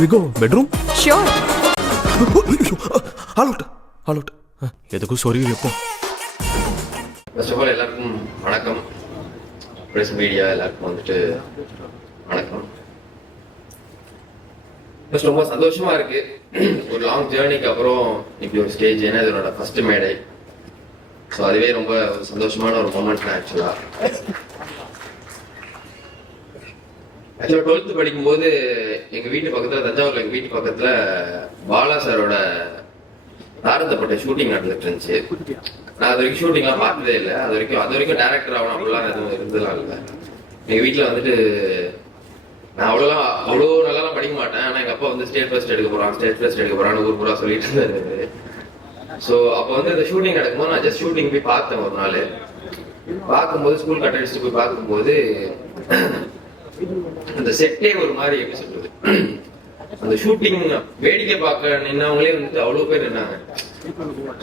We go bedroom? Sure. All out. எதுக்கும் சொறி வைப்போம். ஃபர்ஸ்ட் ஆஃப் ஆல் எல்லாருக்கும் வணக்கம். ப்ரெஸ் மீடியா எல்லாருக்கும் வந்துட்டு வணக்கம். ஃபர்ஸ்ட் ரொம்ப சந்தோஷமா இருக்கு. ஒரு லாங் ஜேர்னிக்கு அப்புறம் இப்படி ஒரு ஸ்டேஜ், ஏன்னா இதனோட ஃபர்ஸ்ட் மேடை. ஸோ அதுவே ரொம்ப சந்தோஷமான ஒரு மொமெண்ட் தான் ஆக்சுவலா. 12th படிக்கும்போது எங்க வீட்டு பக்கத்துல, தஞ்சாவூர்ல எங்க வீட்டு பக்கத்துல பாலா சாரோட தாரந்தப்பட்ட ஷூட்டிங் நடந்துட்டு இருந்துச்சு. நான் அது வரைக்கும் ஷூட்டிங்லாம் பார்த்ததே இல்லை. அது வரைக்கும் டேரக்டர் ஆகணும் அப்படிலாம் எதுவும் இருந்ததுலாம் இல்லை. எங்க வீட்டுல வந்துட்டு நான் அவ்வளோ நல்லாலாம் படிக்க மாட்டேன். ஆனா எங்க அப்பா வந்து ஸ்டேட் ஃபர்ஸ்ட் எடுக்க போறான்னு ஊர் பூரா சொல்லிட்டு இருந்தாரு. ஸோ அப்போ வந்து இந்த ஷூட்டிங் நடக்கும்போது நான் ஜஸ்ட் ஷூட்டிங் போய் பார்த்தேன். ஒரு நாள் பார்க்கும்போது ஸ்கூல் கட் அடிச்சுட்டு போய் பார்க்கும்போது அந்த செட்டே ஒரு மாதிரி, எப்படி சொல்றது, அந்த ஷூட்டிங் வேடிக்கை பார்க்க நின்னவங்களே வந்துட்டு அவ்வளவு பேர் நின்னாங்க.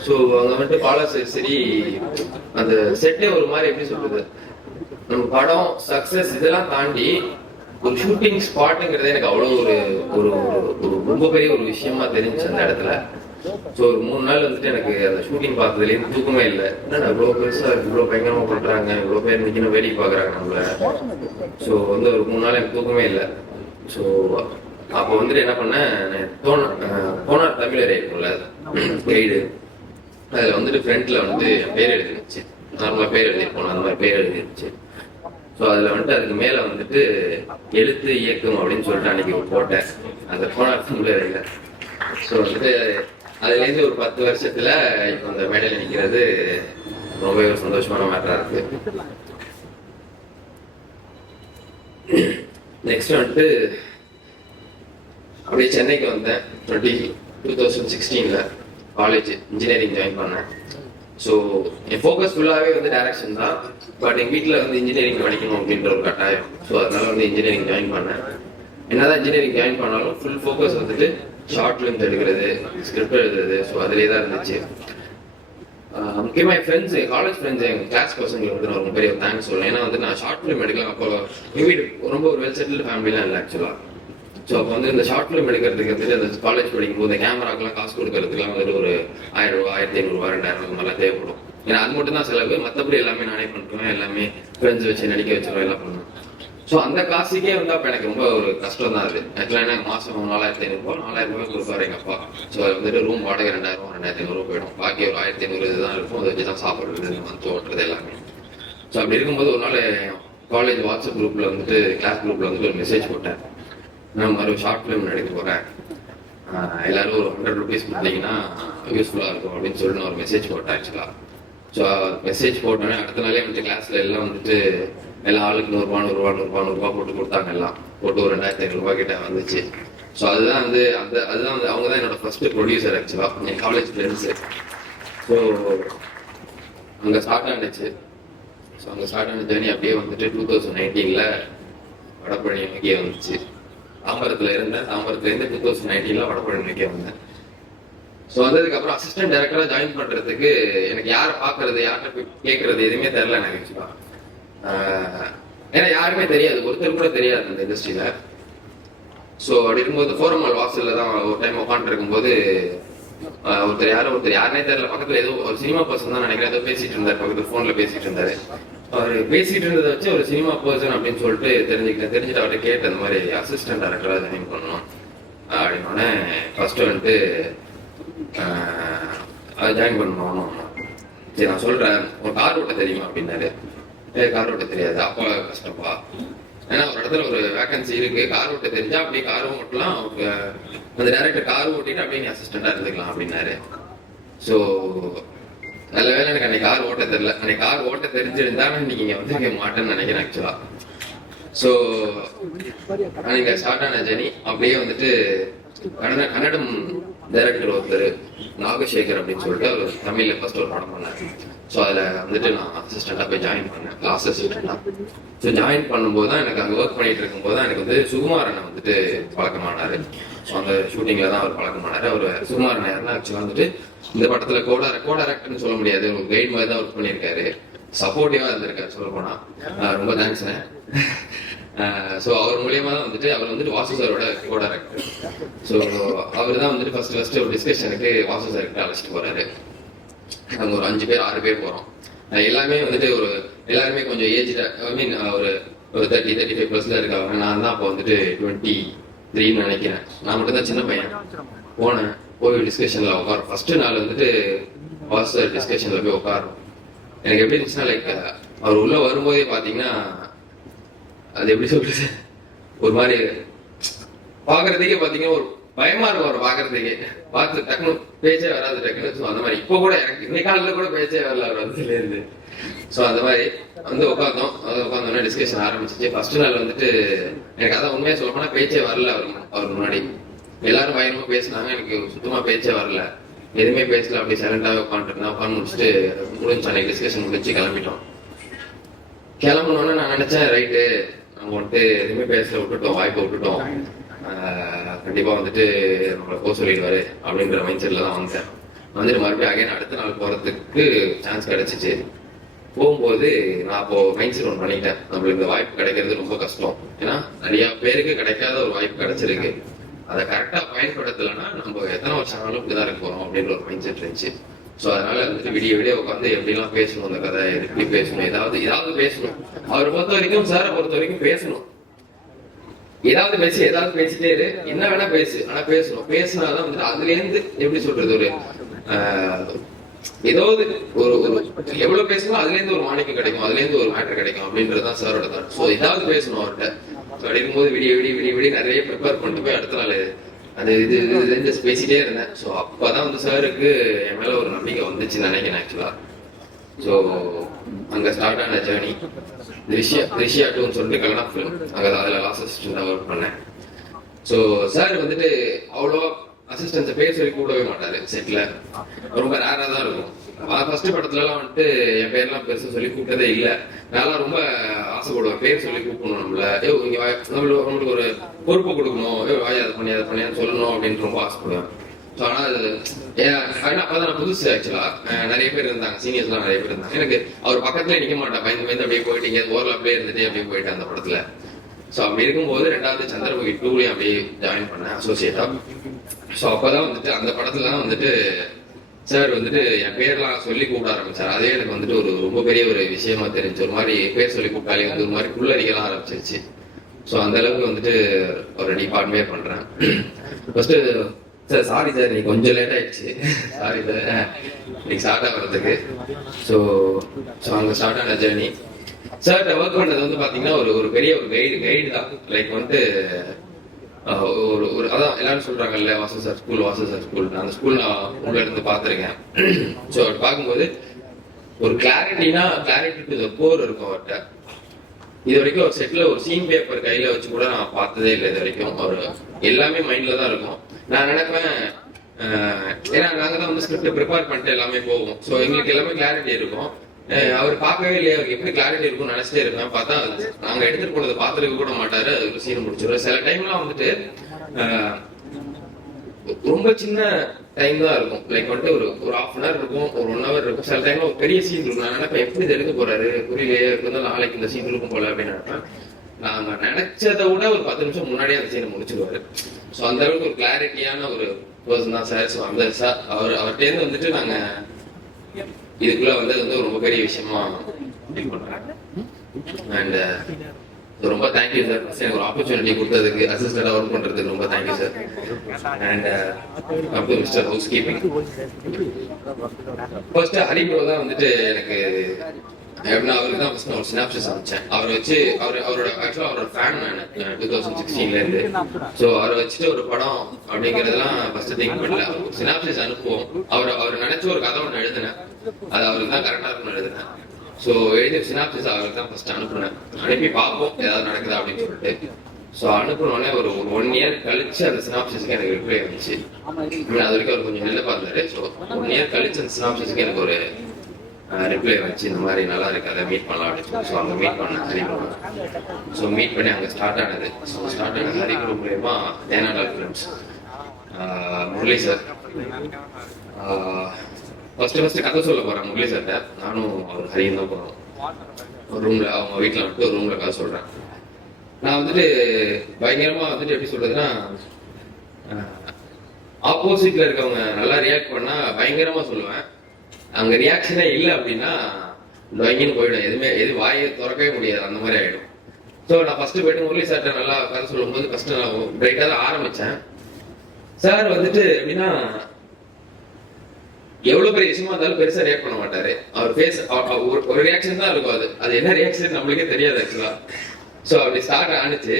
ஸோ அவங்க வந்துட்டு பாலா சரி, அந்த செட்டே ஒரு மாதிரி, எப்படி சொல்றது, நம்ம படம் சக்சஸ் இதெல்லாம் தாண்டி ஒரு ஷூட்டிங் ஸ்பாட்டுங்கிறது எனக்கு அவ்வளவு ஒரு ரொம்ப பெரிய ஒரு விஷயமா தெரிஞ்சு அந்த இடத்துல. ஸோ ஒரு 3 நாள் வந்துட்டு எனக்கு அந்த ஷூட்டிங் பார்த்ததுலேருந்து தூக்கமே இல்லை. என்னடா இவ்வளோ பெருசா இவ்வளோ பயங்கரமா பண்றாங்க, இவ்வளோ பேர் நிற்கணும் வேடிக்கை பார்க்குறாங்க நம்மள. ஸோ வந்து ஒரு 3 நாள் எனக்கு தூக்கமே இல்லை. ஸோ அப்போ வந்துட்டு என்ன பண்ணேன், போனார் தமிழரை இருக்கும்ல கைடு, அதில் வந்துட்டு ஃப்ரண்ட்ல வந்துட்டு என் பேர் எழுதிருந்துச்சு. நார்மலாக பேர் எழுதிருப்போம், அந்த மாதிரி பேர் எழுதிருந்துச்சு. ஸோ அதில் வந்துட்டு அதுக்கு மேலே வந்துட்டு எழுத்து இயக்கம் அப்படின்னு சொல்லிட்டு அன்னைக்கு போட்டேன் அந்த போனார் தமிழரையில். ஸோ வந்துட்டு அதுலேருந்து ஒரு 10 வருஷத்துல இப்போ அந்த மேடையில் நிற்கிறது ரொம்பவே ஒரு சந்தோஷமான மேட்டரா இருக்கு. நெக்ஸ்ட் வந்துட்டு அப்படியே சென்னைக்கு வந்தேன். 2016 காலேஜ் இன்ஜினியரிங் ஜாயின் பண்ணேன். ஸோ என் ஃபோக்கஸ் ஃபுல்லாகவே வந்து டைரக்ஷன் தான். பட் எங்கள் வீட்டில் வந்து இன்ஜினியரிங் படிக்கணும் அப்படின்ற ஒரு கட்டாயம். ஸோ அதனால வந்து இன்ஜினியரிங் ஜாயின் பண்ணேன். என்னதான் இன்ஜினியரிங் ஜாயின் பண்ணாலும் ஃபுல் ஃபோக்கஸ் வந்துட்டு ஷார்ட் ஃபிலிம்ஸ் எடுக்கிறது, ஸ்கிரிப்ட் எழுதுறது. ஸோ அதிலே தான் இருந்துச்சு. முக்கியமாக என் ஃப்ரெண்ட்ஸ், காலேஜ் ஃப்ரெண்ட்ஸ், எங்கள் கிளாஸ் பசங்களுக்கு வந்து நான் ரொம்ப பெரிய தேங்க்ஸ் சொல்லுவேன். ஏன்னா வந்து நான் ஷார்ட் ஃபிலிம் எடுக்கலாம். அப்போ எங்கள் வீடு ரொம்ப ஒரு வெல் செட்டில்டு ஃபேமிலிலாம் இல்லை ஆக்சுவலாக. ஸோ அப்போ வந்து இந்த ஷார்ட் ஃபிலிம் எடுக்கிறதுக்கு வந்துட்டு அந்த காலேஜ் படிக்கும்போது இந்த கேமராக்கெல்லாம் காசு கொடுக்கறதுக்குலாம் வந்துட்டு ஒரு 1000 ரூபா, 1500 ரூபா, 2000 ரூபா மாதிரிலாம் தேவைப்படும். ஏன்னா அது மட்டும் தான் செலவு. மற்றபடி எல்லாமே நானே பண்ணிட்டுவேன். எல்லாமே ஃப்ரெண்ட்ஸ் வச்சு நடிக்க வச்சிருவேன், எல்லாம் பண்ணுவேன். ஸோ அந்த காசுக்கே வந்து அப்போ எனக்கு ரொம்ப ஒரு கஷ்டம் தான் அது. ஆக்சுவலாக எனக்கு மாதம் 4500 ரூபா, 4000 ரூபாய் கொடுப்பாரு எங்கள் அப்பா. ஸோ அது வந்துட்டு ரூம் வாடகை 2000 ரூபா, 2500 ரூபா போயிடும். பாக்கி ஒரு 1500 இதுதான் இருக்கும். அதை வச்சு தான் சாப்பிட்றது, மந்த் ஓட்டுறது எல்லாமே. ஸோ அப்படி இருக்கும்போது ஒரு நாள் காலேஜ் வாட்ஸ்அப் குரூப்ல வந்துட்டு, கிளாஸ் குரூப்ல வந்துட்டு ஒரு மெசேஜ் போட்டேன். நான் மாதிரி ஷார்ட் ஃபிலிம் நடிக்க போறேன், எல்லாரும் ஒரு 100 ரூபீஸ் கொடுத்தீங்கன்னா யூஸ்ஃபுல்லா இருக்கும் அப்படின்னு சொல்லி நான் ஒரு மெசேஜ் போட்டேன் ஆக்சுவலா. ஸோ மெசேஜ் போட்டோன்னே அடுத்த நாளே வந்து கிளாஸ்ல எல்லாம் வந்துட்டு எல்லா ஆளுக்கு 100 ரூபா போட்டு கொடுத்தாங்க. எல்லாம் போட்டு ஒரு 2500 ரூபாய் கிட்ட வந்துச்சு. ஸோ அதுதான் வந்து அதுதான் வந்து அவங்க தான் என்னோட ஃபர்ஸ்ட் ப்ரொடியூசர் ஆக்சுவலா, என் காலேஜ் ஃப்ரெண்ட்ஸு. ஸோ அங்கே ஸ்டார்ட் ஆனிச்சு. ஸோ அங்கே ஸ்டார்ட் ஆன ஜேர்னி அப்படியே வந்துட்டு 2019 வடபழனி நோக்கியே வந்துச்சு. தாம்பரத்துலேருந்து 2019 வடபழனி நோக்கியே வந்தேன். ஸோ வந்ததுக்கு அப்புறம் அசிஸ்டன்ட் டைரக்டரா ஜாயின் பண்றதுக்கு எனக்கு யாரை பார்க்கறது, யார்கிட்ட போய் கேட்கறது எதுவுமே தெரியல எனக்கு ஆக்சுவலா. ஏன்னா யாருமே தெரியாது, ஒருத்தர் கூட தெரியாது அந்த இண்டஸ்ட்ரியில. ஸோ அப்படி இருக்கும்போது ஃபோரமால் வாசல்ல தான் ஒரு டைம் உட்காந்து இருக்கும்போது ஒருத்தர் யாருனே தெரியல, பக்கத்துல ஏதோ ஒரு சினிமா பர்சன் தான் நினைக்கிறேன், ஏதோ பேசிட்டு இருந்தாரு, பக்கத்துல போன்ல பேசிட்டு இருந்தாரு. அவர் பேசிட்டு இருந்ததை வச்சு ஒரு சினிமா பர்சன் அப்படின்னு சொல்லிட்டு தெரிஞ்சுட்டு அவர்கிட்ட கேட்டு அந்த மாதிரி அசிஸ்டன்ட் டைரக்டரா ஜாயின் பண்ணணும் அப்படின்னோடனே ஃபர்ஸ்ட் வந்துட்டு அதை ஜாயின் பண்ணணும். சரி நான் சொல்றேன், ஒரு கார் ஓட்ட தெரியுமா அப்படின்னாரு. கார் ஓட்ட தெரியாது. அப்பா கஷ்டப்பா, ஏன்னா ஒரு இடத்துல ஒரு வேகன்சி இருக்கு, கார் ஓட்ட தெரிஞ்சா அப்படியே காரும் ஓட்டலாம், அந்த டைரக்டர் கார் ஓட்டிட்டு அப்படியே நீ அசிஸ்டண்டா இருந்துக்கலாம் அப்படின்னாரு. ஸோ நல்ல வேலை எனக்கு அன்னைக்கு கார் ஓட்ட தெரியல. அன்னைக்கு கார் ஓட்ட தெரிஞ்சிருந்தா இன்னைக்கு இங்க வந்திருக்க மாட்டேன்னு நினைக்கிறேன் ஆக்சுவலா. ஸோ அன்னைக்கு ஸ்டார்ட் ஆன ஜெனி அப்படியே வந்துட்டு கன்னடம் டைரக்டர் ஒருத்தர் நாகசேகர் அப்படின்னு சொல்லிட்டு அவர் தமிழ்ல ஃபர்ஸ்ட் ஒரு படம் பண்ணாரு. ஸோ அதில் வந்துட்டு நான் அசிஸ்டண்டா போய் ஜாயின் பண்ணேன், கிளாஸ் அசிஸ்டண்டா. ஸோ ஜாயின் பண்ணும்போது தான் எனக்கு அங்கே ஒர்க் பண்ணிட்டு இருக்கும்போது தான் எனக்கு வந்து சுகுமாரனை வந்துட்டு பழக்கமானாரு. ஸோ அந்த ஷூட்டிங்ல தான் அவர் பழக்கமானாரு. அவர் சுகுமாரன் யாருன்னா ஆக்சுவலா வந்துட்டு இந்த படத்துல கோ டைரக்டர்னு சொல்ல முடியாது, ஒரு கைட் மாதிரி தான் ஒர்க் பண்ணியிருக்காரு. சப்போர்ட்டிவா இருந்திருக்காரு சொல்ல போனா. ரொம்ப தேங்க்ஸ்ண்ணே. ஸோ அவர் மூலியமா தான் வந்துட்டு அவர் வந்துட்டு வாசு சாரோட கோ டைரக்டர். ஸோ அவர் தான் வந்துட்டு ஃபர்ஸ்ட் ஒரு டிஸ்கஷனுக்கு வாசு சார் கிட்ட அழைச்சிட்டு போறாரு. நாங்கள் ஒரு 5 பேர் 6 பேர் போறோம். எல்லாமே வந்துட்டு எல்லாருமே கொஞ்சம் ஏஜ்டு, ஐ மீன் ஒரு 30-35 ப்ளஸ்ல இருக்காங்க. நான் தான் அப்போ வந்துட்டு 23 நினைக்கிறேன். நான் மட்டும் தான் சின்ன பையன். போய் டிஸ்கஷன்ல உட்காரோம். ஃபர்ஸ்ட் நாள் வந்துட்டு வாசு சார் டிஸ்கஷன்ல போய் உட்காரோம். எனக்கு எப்படி இருந்துச்சுன்னா லைக் அவர் உள்ள வரும்போதே பாத்தீங்கன்னா அது எப்படி சொல்றது, ஒரு மாதிரி பாக்குறதுக்கே பாத்தீங்கன்னா ஒரு பயமா இருக்கும். அவர் பாக்குறதுக்கே பார்த்து டக்குனு பேச்சே வராது டக்குனு. ஸோ அந்த மாதிரி இப்போ கூட எனக்கு இன்னைக்கு காலையில கூட பேச்சே வரல அவர் வந்ததுல இருந்து. ஸோ அந்த மாதிரி வந்து உட்காந்தோன்னா டிஸ்கஷன் ஆரம்பிச்சிச்சு. ஃபர்ஸ்ட் நாள் வந்துட்டு எனக்கு அதான் உண்மையா சொல்ல போனா பேச்சே வரல அவர் முன்னாடி. எல்லாரும் பயங்கரமா பேசினாங்க, எனக்கு சுத்தமா பேச்சே வரல. எதுவுமே பேசல, அப்படி சைலண்டாவே உட்காந்து முடிச்சுட்டு முடிஞ்சு அன்னைக்கு டிஸ்கஷன் முடிச்சு கிளம்பிட்டோம். கிளம்பணுன்னு நான் நினைச்சேன் ரைட்டு நம்ம வந்துட்டு எதுவுமே பேசல, விட்டுட்டோம், வாய்ப்பை விட்டுட்டோம், கண்டிப்பா வந்துட்டு நம்மளை போக சொல்லிடுவாரு அப்படின்ற மைண்ட் செட்ல தான் வந்தேன். வந்துட்டு மறுபடியும் அகைன் அடுத்த நாள் போறதுக்கு சான்ஸ் கிடைச்சிச்சு. போகும்போது நான் அப்போ மைண்ட் செட் ஒன்று பண்ணிட்டேன், நம்மளுக்கு இந்த வாய்ப்பு கிடைக்கிறது ரொம்ப கஷ்டம். ஏன்னா நிறைய பேருக்கு கிடைக்காத ஒரு வாய்ப்பு கிடைச்சிருக்கு. அதை கரெக்டா பயன்படுத்தலைன்னா நம்ம எத்தனை வருஷம் ஆனாலும் இப்படிதான் இருக்க போறோம் அப்படின்ற ஒரு மைண்ட் செட் இருந்துச்சு. ஸோ அதனால வந்துட்டு விடிய உட்காந்து எப்படிலாம் பேசணும், அந்த கதை எப்படி பேசணும், ஏதாவது பேசணும். அவரை பொறுத்த வரைக்கும், சாரை பொறுத்த வரைக்கும் பேசணும். ஏதாவது பேசிட்டே இரு, என்ன வேணா பேசு, ஆனா பேசணும். பேசினாதான் வந்துட்டு அதுல இருந்து எப்படி சொல்றது, ஒரு ஏதாவது ஒரு எவ்வளவு பேசணும் அதுல இருந்து ஒரு மாணிக்கம் கிடைக்கும், அதுல இருந்து ஒரு மேட்டர் கிடைக்கும் அப்படின்றதுதான் சாரோட தான். ஸோ ஏதாவது பேசணும் அவர்கிட்ட. ஸோ அப்படிங்கும்போது விடிய நிறைய ப்ரிப்பேர் பண்ணிட்டு போய் அடுத்த நாள் அது இது பேசிட்டே இருந்தேன். ஸோ அப்பதான் வந்து சாருக்கு என் மேல ஒரு நம்பிக்கை வந்துச்சுன்னு நினைக்கிறேன் ஆக்சுவலா. ஸோ அங்க ஸ்டார்ட் ஆன ஜேர்னி ரிஷியா 2ன்னு சொல்லிட்டு கல்யாண ஃபிலிம், அதுல லாஸ்ட் அசிஸ்டன்டா ஒர்க் பண்ணேன். ஸோ சார் வந்துட்டு அவ்வளோவா அசிஸ்டன்ஸை பேர் சொல்லி கூடவே மாட்டாரு செட்ல, ரொம்ப ரேரா தான் இருக்கும். ஃபர்ஸ்ட் படத்துல எல்லாம் வந்துட்டு என் பேர்லாம் பெருசா சொல்லி கூப்பிட்டதே இல்லை. நான் ரொம்ப ஆசைப்படுவேன் பேர் சொல்லி கூப்பிடணும், நம்மளுக்கு ஒரு பொறுப்பு கொடுக்கணும், அதை பண்ணியான்னு சொல்லணும் அப்படின்னு ரொம்ப ஆசைப்படுவேன். ஸோ ஆனால் அப்பதான் நான் புதுசு ஆக்சுவலா. நிறைய பேர் இருந்தாங்க, சீனியர்ஸ்லாம் நிறைய பேர் இருந்தாங்க. எனக்கு அவர் பக்கத்துல நிக்க மாட்டேன், பயந்து அப்படியே போயிட்டீங்க, ஓரல் அப்படியே இருந்துட்டு அப்படியே போயிட்டேன் அந்த படத்துல. ஸோ அப்படி இருக்கும்போது 2வது சந்திரமுகி 2லயும் அப்படியே ஜாயின் பண்ணேன் அசோசியேட்டா. ஸோ அப்பதான் வந்துட்டு அந்த படத்துல தான் வந்துட்டு சார் வந்துட்டு என் பேர்லாம் சொல்லி கூப்பிட ஆரம்பிச்சார். அதே எனக்கு வந்துட்டு ஒரு ரொம்ப பெரிய ஒரு விஷயமா தெரிஞ்சு, ஒரு மாதிரி பேர் சொல்லி கூப்பிட்டாலே வந்து ஒரு மாதிரி புல்லரிக்கலாம் ஆரம்பிச்சிருச்சு. ஸோ அந்த அளவுக்கு வந்துட்டு ஒரு டிபார்ட்மெண்ட் பண்றேன். ஃபர்ஸ்ட் சார் சாரி சார் நீ கொஞ்சம் லேட் ஆயிடுச்சு, சாரி சார் இன்னைக்கு ஸ்டார்ட் ஆகிறதுக்கு. ஸோ அங்கே ஸ்டார்ட் ஆன ஜேர்னி. சார் ஒர்க் பண்ணது வந்து பாத்தீங்கன்னா ஒரு பெரிய ஒரு கைடு தான். லைக் வந்துட்டு ஒரு அதான் எல்லாரும் சொல்றாங்கல்ல வாசு சார் ஸ்கூல், அந்த ஸ்கூல் நான் உள்ள இருந்து பார்த்துருக்கேன். ஸோ பார்க்கும்போது ஒரு கிளாரிட்டி டு த கோர் இருக்கும் அவர்கிட்ட. இது வரைக்கும் ஒரு செட்ல ஒரு சீன் பேப்பர் கையில வச்சு கூட நான் பார்த்ததே இல்லை இது வரைக்கும். அவர் எல்லாமே மைண்ட்ல தான் இருக்கும். நான் நினைப்பேன், ஏன்னா நாங்க தான் வந்து ஸ்கிரிப்ட் ப்ரிப்பேர் பண்ணிட்டு எல்லாமே போவோம். ஸோ எங்களுக்கு எல்லாமே கிளாரிட்டி இருக்கும். அவர் பார்க்கவே இல்லையா, அவருக்கு எப்படி கிளாரிட்டி இருக்கும்னு நினைச்சிட்டே இருக்கேன். பார்த்தா நாங்க எடுத்துட்டு போனதை பார்த்துருக்க கூட மாட்டாரு, அது சீன் முடிச்சிருவோம். சில டைம்லாம் வந்துட்டு ரொம்ப சின்ன டைம் தான் இருக்கும். லைக் வந்துட்டு ஒரு ½ hour இருக்கும், ஒரு 1 hour இருக்கும். சில டைம்ல ஒரு பெரிய சீன் இருக்கும். நான் நினைப்பேன் எப்படி எடுக்க போறாரு, புரியலையே, இருந்தாலும் நாளைக்கு இந்த சீன் இருக்கும் போல அப்படின்னு நினைப்பேன். நாங்க நினைச்சதை விட ஒரு 10 நிமிஷம் முன்னாடியே அந்த சீனை முடிச்சிருவாரு. ஸோ அந்த அளவுக்கு ஒரு கிளாரிட்டியான ஒரு பர்சன் தான் சார். ஸோ அந்த சார் அவர்கிட்ட வந்துட்டு நாங்க இதுக்குள்ள வந்தது வந்து ரொம்ப பெரிய விஷயமா ஃபீல் பண்றேன். அண்ட் ரொம்ப தேங்க்யூ சார், எனக்கு ஒரு ஆப்பர்ச்சுனிட்டி கொடுத்ததுக்கு, அசிஸ்டண்டா ஒர்க் பண்றதுக்கு ரொம்ப thank you sir. And up to mister house keeping. First Hari bro தான் வந்துட்டு எனக்கு எப்படின்னா அவருக்கு தான் ஃபர்ஸ்ட் ஒரு சினாப்சிஸ் அனுப்பிச்சேன். அவரோட ஆக்சுவலா அவரோட ஃபேன் நான் 2016ல இருந்து. ஸோ அவரை வச்சுட்டு ஒரு படம் அப்படிங்கறதெல்லாம் ஃபர்ஸ்ட் திங்க் பண்ணல. சினாப்சிஸ் அனுப்புவோம், அவர் நினைச்ச ஒரு கதை ஒன்று எழுதினேன், அது அவருக்கு தான் கரெக்டா இருக்கும்னு எழுதினேன். ஸோ எழுதி சினாப்சிஸ் அவருக்கு தான் ஃபர்ஸ்ட் அனுப்புனேன். அனுப்பி பார்ப்போம் ஏதாவது நடக்குதா அப்படின்னு சொல்லிட்டு. ஸோ அனுப்புனோடனே ஒரு 1 year கழிச்சு அந்த சினாப்சிஸ்க்கு எனக்கு ரிப்ளை வந்துச்சு. அது வரைக்கும் அவர் கொஞ்சம் ஹெல்ப்பா இருந்தாரு. ஸோ 1 year கழிச்சு அந்த சினாப்சிஸ்க்கு எனக்கு ஒரு ரிப்ளை வச்சு இந்த மாதிரி நல்லா இருக்கு, அதை மீட் பண்ணலாம் அப்படின்னு சொல்லி. ஸோ அங்கே மீட் பண்ணேன் ஹரிகுரு. ஸோ மீட் பண்ணி அங்கே ஸ்டார்ட் ஆனது. ஸோ ஸ்டார்ட் ஆன ஹரிகுரு மூலயமா Thenandal films Murali sir first கதை சொல்ல போறேன். முரளி சார்ட்ட நானும் அவர் ஹரியும் தான் போறோம். ஒரு ரூம்ல அவங்க வீட்டில் வந்துட்டு ஒரு ரூம்ல கதை சொல்றேன். நான் வந்துட்டு பயங்கரமா வந்துட்டு எப்படி சொல்றதுன்னா, ஆப்போசிட்ல இருக்கவங்க நல்லா ரியாக்ட் பண்ணா பயங்கரமா சொல்லுவேன். அங்க ரியாக்ஷனே இல்லை அப்படின்னா வைங்கன்னு போயிடும். எது வாயை திறக்கவே முடியாது, அந்த மாதிரி ஆயிடும். ஸோ நான் ஃபர்ஸ்ட் போயிட்டு முரளி சார்ட்ட நல்லா கதை சொல்லும் போது ஃபர்ஸ்ட் நான் பிரைட்டா தான் ஆரம்பிச்சேன். சார் வந்துட்டு எப்படின்னா, எவ்வளவு பெரிய விஷயமா இருந்தாலும் பெருசா ரியாக்ட் பண்ண மாட்டாரு. அவர் ஃபேஸ் ஒரு ரியாக்ஷன் தான் இருக்கும். அது என்ன ரியாக்ஷன் நம்மளுக்கே தெரியாது ஆக்சுவலா. ஸோ அப்படி ஸ்டார்ட் ஆனிச்சு.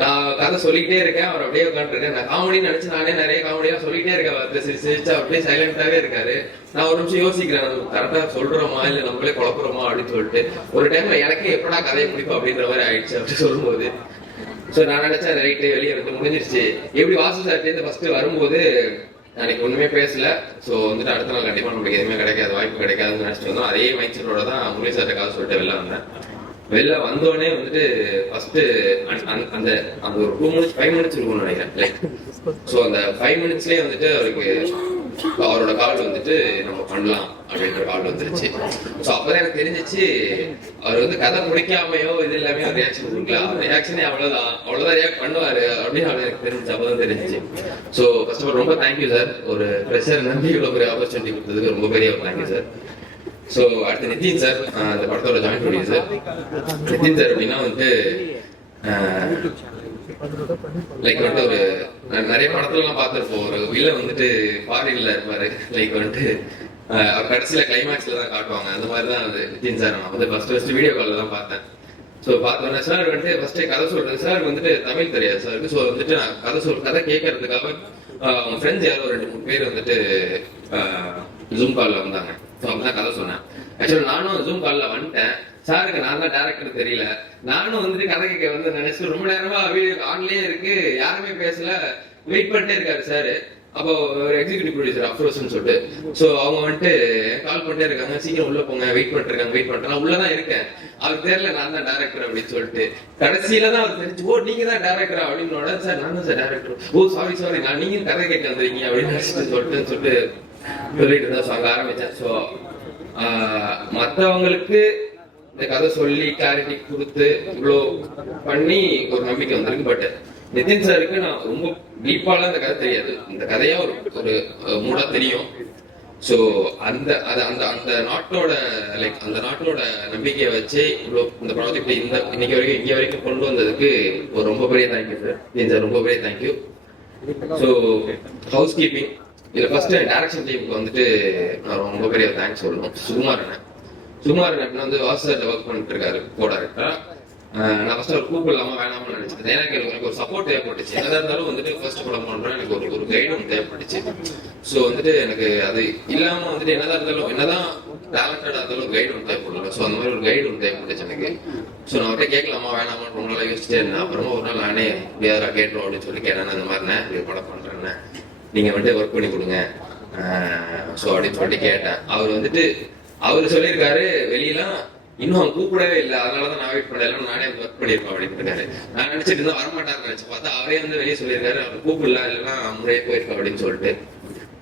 நான் கதை சொல்லிக்கிட்டே இருக்கேன், அவர் அப்படியே உட்காந்துருக்கேன். நான் காமெடின்னு நினைச்சு நானே நிறைய காமெடியா சொல்லிக்கிட்டே இருக்கேன். சிரிச்சா அப்படியே சைலண்டாவே இருக்காரு. நான் ஒரு நிமிஷம் யோசிக்கிறேன், நம்ம கரெக்டா சொல்றோமா இல்ல நம்மளே குழப்புறோமா அப்படின்னு சொல்லிட்டு. ஒரு டைம்ல எனக்கே எப்படா கதையை பிடிக்கும் அப்படின்ற மாதிரி ஆயிடுச்சு அப்படி சொல்லும்போது. சோ நான் நினைச்சேன் ரைட்டு வெளியே வந்து முடிஞ்சிருச்சு. எப்படி வாசு சார்ட்டேருந்து ஃபர்ஸ்ட் வரும்போது எனக்கு ஒண்ணுமே பேசல. சோ வந்துட்டு அடுத்த நாள் கண்டிப்பா நம்மளுக்கு எதுவுமே கிடைக்காது, வாய்ப்பு கிடைக்காதுன்னு நினைச்சிட்டு வந்தோம். அதே மைண்ட் செட்டோட தான் முரளி சார்ட்ட கதை சொல்லிட்டு வெளில வந்தேன். வெளில வந்தோடனே வந்துட்டு ஃபர்ஸ்ட் அந்த ஒரு 5 மினிட்ஸ் இருக்கும்னு நினைக்கிறேன். லைக் ஸோ அந்த 5 மினிட்ஸ்லயே வந்துட்டு அவரோட கால் வந்துட்டு நம்ம பண்ணலாம் அப்படின்ற கால் வந்துருச்சு. ஸோ அப்பதான் எனக்கு தெரிஞ்சிச்சு, அவர் வந்து கதை முடிக்காமையோ இது எல்லாமே ஒரு ரியாக்ஷன் கொடுக்கல. அவர் ரியாக்ஷனே அவ்வளவுதான் ரியாக்ட் பண்ணுவாரு அப்படின்னு எனக்கு தெரிஞ்சு அப்பதான் தெரிஞ்சிச்சு. ஸோ ஃபர்ஸ்ட் ஆஃப் ஆல் ரொம்ப தேங்க்யூ சார். ஒரு ப்ரெஷர் நம்பி இவ்வளவு பெரிய ஆப்பர்ச்சுனிட்டி கொடுத்ததுக்கு ரொம்ப பெரிய தேங்க்யூ சார். ஸோ அடுத்து நிதின் சார், அந்த படத்தோட ஜாயின் ப்ரொடியூசர். நிதின் சார் அப்படின்னா வந்துட்டு லைக் வந்துட்டு ஒரு நிறைய படத்துல எல்லாம் பார்த்திருப்போம். ஒரு வில்ல வந்துட்டு ஃபாரின்ல இருப்பாரு. லைக் வந்துட்டு கடைசியில கிளைமேக்ஸ்ல தான் காட்டுவாங்க. அந்த மாதிரி தான் நிதின் சார். நான் வந்து ஃபர்ஸ்ட் வீடியோ கால்ல தான் பார்த்தேன். ஸோ பார்த்தோன்னே சார் வந்துட்டு ஃபர்ஸ்ட் கதை சொல்றது. சார் வந்துட்டு தமிழ் தெரியாது சாருக்கு. ஸோ வந்துட்டு நான் கதை கேட்கறதுக்காக அவங்க ஃப்ரெண்ட்ஸ் யாரோ 2-3 பேர் வந்துட்டு ஜூம் கால்ல வந்தாங்க. ஸோ அப்பதான் கதை சொன்னேன். ஆக்சுவலா நானும் ஜூம் கால்ல வந்துட்டேன். சாருக்கு நான் தான் டேரக்டர் தெரியல. நானும் வந்துட்டு கதை கேட்க வந்து நினைச்சிட்டு ரொம்ப நேரமா ஆன்லயே இருக்கு, யாருமே பேசல, வெயிட் பண்ணிட்டே இருக்காரு சாரு. அப்போ ஒரு எக்ஸிகூட்டிவ் ப்ரொடியூசர் அப்ரோஸ்ன்னு சொல்லிட்டு, சோ அவங்க வந்துட்டு கால் பண்ணிட்டே இருக்காங்க, சீக்கிரம் உள்ள போங்க, வெயிட் பண்ணிட்டு நான் உள்ளதான் இருக்கேன். அவருக்கு தெரியல நான் தான் டேரக்டர் அப்படின்னு சொல்லிட்டு. கடைசியில தான் அவர் தெரிஞ்சு, ஓ நீங்க தான் டேரக்டர் அப்படின்னு. சார் நான் தான் சார் டேரக்டர். ஓ சாரி நான் நீங்க கதை கேட்க வந்திருக்கீங்க அப்படின்னு நினைச்சிட்டு சொல்லிட்டு இருந்தா. ஸோ அங்க ஆரம்பிச்சேன். ஸோ மற்றவங்களுக்கு இந்த கதை சொல்லி கிளாரிட்டி கொடுத்து இவ்வளோ பண்ணி ஒரு நம்பிக்கை வந்திருக்கு. பட் நிதின் சாருக்கு நான் ரொம்ப டீப்பாலாம் இந்த கதை தெரியாது. இந்த கதையா ஒரு மூடா தெரியும். ஸோ அந்த நாட்டோட லைக் அந்த நாட்டோட நம்பிக்கையை வச்சு இவ்வளோ இந்த ப்ராஜெக்ட் இங்க வரைக்கும் கொண்டு வந்ததுக்கு ஒரு ரொம்ப பெரிய தேங்க்யூ சார். நிதின் சார் ரொம்ப பெரிய தேங்க்யூ. ஸோ ஹவுஸ் கீப்பிங் இதுல ஃபர்ஸ்ட் டைரக்ஷன் டீமுக்கு வந்துட்டு நான் ரொம்ப பெரிய தேங்க்ஸ் சொல்லணும். சுகுமார் அண்ணன் வந்து வாசல் ஒர்க் பண்ணிட்டு இருக்காரு கோ டைரக்டரா. நான் ஃபர்ஸ்ட் ஒரு கூப்பிடலாமா வேணாமனு நினைச்சேன். எனக்கு ஒரு சப்போர்ட் தேவைப்பட்டுச்சு. என்னதான் இருந்தாலும் வந்துட்டு ஃபர்ஸ்ட் படம் பண்றேன், எனக்கு ஒரு கைடு ஒன்று தேவைப்பட்டுச்சு. ஸோ வந்துட்டு எனக்கு அது இல்லாம வந்துட்டு என்னதான் டேலண்டடா இருந்தாலும் கைடு ஒன்று தேவைப்படல. ஸோ அந்த மாதிரி ஒரு கைடு ஒன்று தேவைப்பட்டுச்சு எனக்கு. ஸோ நான் அவர்கிட்ட கேட்கலாமா வேணாமான்னு ரொம்ப நாளாக யோசிச்சிட்டே இருந்தேன். அப்புறமா ஒரு நாள் நானே யாரா கேட்டுரும் அப்படின்னு சொல்லி கேட்டேன். அந்த மாதிரி படம் பண்றேன்னு நீங்க வந்துட்டு ஒர்க் பண்ணி கொடுங்க ஸோ அப்படின்னு சொல்லிட்டு கேட்டேன். அவர் வந்துட்டு அவரு சொல்லியிருக்காரு வெளியெல்லாம் இன்னும் அவன் கூப்பிடவே இல்லை, அதனாலதான் நான் வெயிட் பண்ணல, நானே ஒர்க் பண்ணிருப்பேன் அப்படின்னு இருக்காரு. நான் நினைச்சிட்டு இருந்தா வரமாட்டாருன்னு நினைச்சு பார்த்தா அவரே வந்து வெளியே சொல்லியிருக்காரு அவர் கூப்பிடல, இல்லைன்னா முறையே போயிருக்கோம் அப்படின்னு சொல்லிட்டு.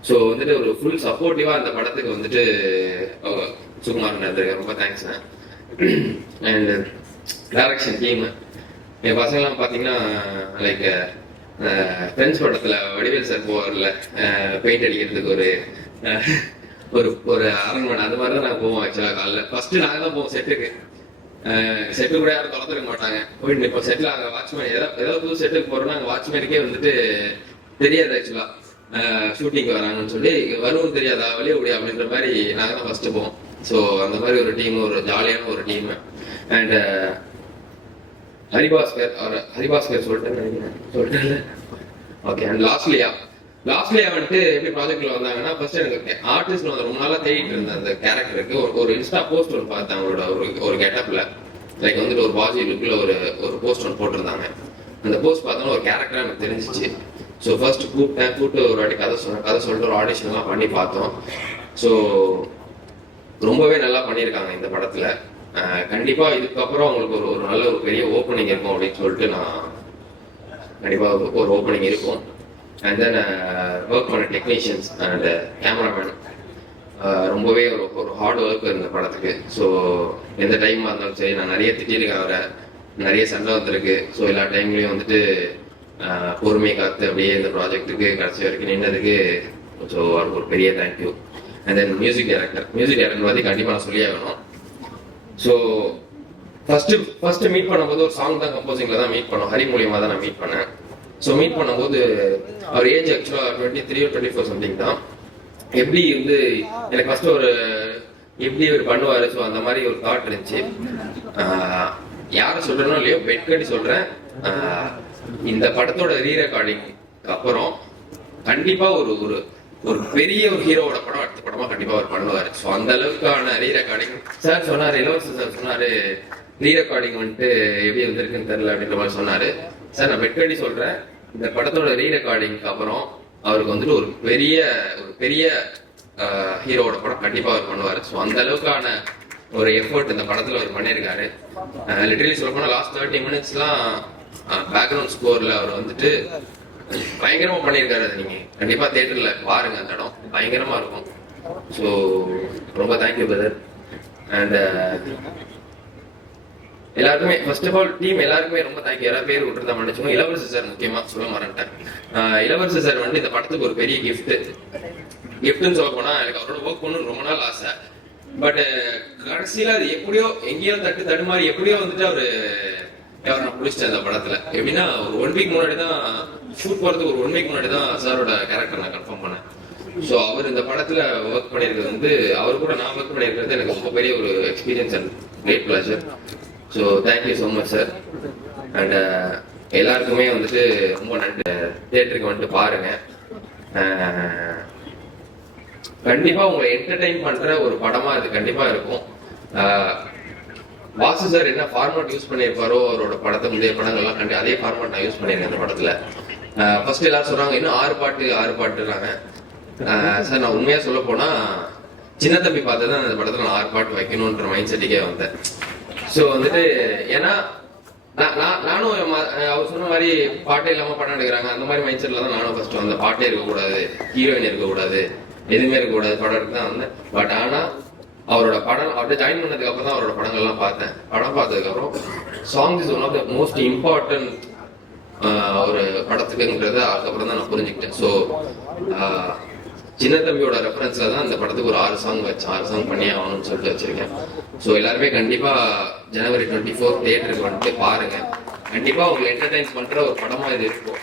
ஸோ வந்துட்டு ஒரு ஃபுல் சப்போர்ட்டிவா அந்த படத்துக்கு வந்துட்டு சுகுமார் இருக்காரு. ரொம்ப தேங்க்ஸ். அண்ட் டைரக்ஷன் டீம் என் பசங்க எல்லாம் பாத்தீங்கன்னா லைக் ஃப்ரெண்ட்ஸ் படத்துல வடிவேல் சார் போவார்ல பெயிண்ட் அடிக்கிறதுக்கு ஒரு அரண்மனை, அது மாதிரிதான் நாங்க போவோம். ஆக்சுவலா காலைல ஃபர்ஸ்ட் நாங்க தான் போவோம் செட்டுக்கு. செட்டு கூட யாரும் தொலைத்துக்க மாட்டாங்க. போயிட்டு இப்போ செட்டில் அங்கே வாட்ச்மேன் ஏதாவது புது செட்டுக்கு போறோம்னா அங்கே வாட்ச்மேனுக்கே வந்துட்டு தெரியாது ஆக்சுவலா ஷூட்டிங் வராங்கன்னு சொல்லி, வருவோம் தெரியாதா வெளியே ஓடி அப்படின்ற மாதிரி நாங்க தான் ஃபர்ஸ்ட் போவோம். ஸோ அந்த மாதிரி ஒரு டீம், ஒரு ஜாலியான ஒரு டீம். அண்ட் ஹரிபாஸ்கர் சொல்லிட்டேன். ஓகே. அண்ட் லாஸ்ட்லியா வந்துட்டு எப்படி ப்ராஜெக்ட்ல வந்தாங்கன்னா, ஃபர்ஸ்ட் எனக்கு ஆர்டிஸ்ட் வந்து ரொம்ப நாளா தேடிட்டு இருந்தேன் அந்த கேரக்டருக்கு. ஒரு இன்ஸ்டா போஸ்ட் ஒன்று பார்த்தேன் அவங்களோட ஒரு கெட்டப்ல, லைக் வந்துட்டு ஒரு பாஜி லுக்ல ஒரு போஸ்ட் ஒன்று போட்டிருந்தாங்க. அந்த போஸ்ட் பார்த்தோன்னா ஒரு கேரக்டரா எனக்கு தெரிஞ்சிச்சு. ஸோ ஃபர்ஸ்ட் கூப்பிட்டு ஒரு வாட்டி கதை சொல்லிட்டு ஒரு ஆடிஷன் எல்லாம் பண்ணி பார்த்தோம். ஸோ ரொம்பவே நல்லா பண்ணியிருக்காங்க இந்த படத்துல. கண்டிப்பா இதுக்கப்புறம் அவங்களுக்கு ஒரு நல்ல ஒரு பெரிய ஓப்பனிங் இருக்கும் அப்படின்னு சொல்லிட்டு நான் கண்டிப்பா ஒரு ஓப்பனிங் இருக்கும். அண்ட் தென் ஒர்க் பண்ண டெக்னீஷியன்ஸ் அண்ட் கேமராமேன் ரொம்பவே ஒரு ஹார்ட் ஒர்க் இந்த படத்துக்கு. ஸோ எந்த டைமாக இருந்தாலும் சரி, நான் நிறைய திட்டிருக்கேன் அவரை. நிறைய சண்டை வந்திருக்கு. ஸோ எல்லா டைம்லயும் வந்துட்டு பொறுமை காத்து அப்படியே இந்த ப்ராஜெக்ட்டுக்கு கடைசி வரைக்கும் நின்னதுக்கு ஸோ அவருக்கு ஒரு பெரிய thank you. And then music director பற்றி கண்டிப்பாக நான் சொல்லியே வேணும். ஸோ ஃபர்ஸ்ட் மீட் பண்ணும்போது ஒரு சாங் தான் கம்போசிங்ல தான் மீட் பண்ணோம். ஹரி மூலியமாக தான் நான் மீட் பண்ணேன். ஸோ மீட் பண்ணும்போது அவர் ஏஜ் ஆக்சுவலாக 23 or 24 சம்திங் தான். எப்படி வந்து எனக்கு ஃபர்ஸ்ட் ஒரு எப்படி இவர் பண்ணுவாரு, ஸோ அந்த மாதிரி ஒரு தாட் இருந்துச்சு. யாரை சொல்றேனோ இல்லையோ பெட் கட்டி சொல்றேன், இந்த படத்தோட ரீ ரெக்கார்டிங் அப்புறம் கண்டிப்பா ஒரு ஒரு ஒரு பெரிய ஒரு ஹீரோவோட படம் அடுத்த படமா கண்டிப்பா அவர் பண்ணுவாரு. ஸோ அந்த அளவுக்கான ரீ ரெக்கார்டிங் சார் சொன்னாரு, இளவரசர் சார் சொன்னாரு ரீ ரெக்கார்டிங் வந்துட்டு எப்படி வந்திருக்குன்னு தெரியல அப்படின்ற மாதிரி சொன்னாரு. சார் நான் பெட் கட்டி சொல்றேன், இந்த படத்தோட ரீ ரெக்கார்டிங்க்கு அப்புறம் அவருக்கு வந்துட்டு ஒரு பெரிய ஹீரோவோட படம் கண்டிப்பா அவர் பண்ணுவாரு. ஸோ அந்த அளவுக்கான ஒரு எஃபர்ட் இந்த படத்துல அவர் பண்ணியிருக்காரு. லிட்டரலி சொல்ல போனா லாஸ்ட் 30 மினிட்ஸ்லாம் பேக்ரவுண்ட் ஸ்கோர்ல அவர் வந்துட்டு பயங்கரமா பண்ணியிருக்காரு. அது நீங்க கண்டிப்பா தியேட்டர்ல பாருங்க, அந்த இடம் பயங்கரமா இருக்கும். ஸோ ரொம்ப தேங்க்யூ பிரதர். அண்ட் எல்லாருக்குமே ஃபர்ஸ்ட் ஆஃப் ஆல் டீம் எல்லாருக்குமே ரொம்ப தேங்க்யூ. யாராவது பேர் விட்டுருந்தா மன்னிச்சுக்கோங்க. இளவரசர் சார் முக்கியமா சொல்ல மறந்துட்டேன். இளவரசர் சார் வந்து இந்த படத்துக்கு ஒரு பெரிய கிஃப்ட்னு சொல்ல போனா எனக்கு அவரோட ஒர்க் பண்ணணும்னு ரொம்ப நாள் ஆசை. பட் கடைசியில அது எப்படியோ எங்கேயோ தடுமாறி எப்படியோ வந்துட்டு அவரை நான் பிடிச்சிட்டேன் அந்த படத்துல. எப்படின்னா ஒரு 1 வீக் முன்னாடி தான் ஷூட் போறதுக்கு ஒரு 1 வீக் முன்னாடி தான் சாரோட கேரக்டர் நான் கன்ஃபார்ம் பண்ணேன். ஸோ அவர் இந்த படத்துல ஒர்க் பண்ணியிருக்கிறது வந்து அவர் கூட நான் ஒர்க் பண்ணியிருக்கிறது எனக்கு ரொம்ப பெரிய ஒரு experience and great pleasure. So thank you so much sir. And எல்லாருக்குமே வந்துட்டு ரொம்ப நன்றி. தியேட்டருக்கு வந்துட்டு பாருங்க. கண்டிப்பா உங்களை என்டர்டைன் பண்ற ஒரு படமா இது கண்டிப்பா இருக்கும். வாசு சார் என்ன ஃபார்மேட் யூஸ் பண்ணியிருப்பாரோ அவரோட படத்தை முந்தைய படங்கள்லாம் அதே ஃபார்மேட் நான் யூஸ் பண்ணியிருக்கேன் இந்த படத்துல. ஃபர்ஸ்ட் எல்லாரும் சொல்றாங்க இன்னும் 6 பாட்டுறாங்க. சார் நான் உண்மையா சொல்ல போனா சின்ன தம்பி பார்த்து தான் இந்த படத்துல நான் 6 பாட்டு வைக்கணும்ன்ற மைண்ட் செட்டுக்கே வந்தேன். ஸோ வந்துட்டு ஏன்னா நானும் அவர் சொன்ன மாதிரி பாட்டே இல்லாம படம் எடுக்கிறாங்க அந்த மாதிரி மைண்ட் செட்ல தான் நானும் ஃபர்ஸ்ட் வந்தேன். பாட்டே இருக்கக்கூடாது, ஹீரோயின் இருக்கக்கூடாது, எதுவுமே இருக்கக்கூடாது, படம் எடுத்து தான் வந்தேன். பட் ஆனா அவரோட படம் அப்படியே ஜாயின் பண்ணதுக்கு அப்புறம் தான் அவரோட படங்கள்லாம் பார்த்தேன். படம் பார்த்ததுக்கு அப்புறம் songs is one of the most important ஒரு படத்துக்குங்கிறத அதுக்கப்புறம் தான் நான் புரிஞ்சுக்கிட்டேன். ஸோ சின்ன தம்பியோட ரெஃபரன்ஸ்ல தான் இந்த படத்துக்கு ஒரு 6 சாங் வச்சேன். 6 சாங் பண்ணி ஆகணும்னு சொல்லிட்டு வச்சிருக்கேன். ஸோ எல்லாருமே கண்டிப்பா ஜனவரி 24 தியேட்டருக்கு வந்துட்டு பாருங்க. கண்டிப்பா உங்களை என்டர்டைன் பண்ற ஒரு படமா இது இருக்கும்.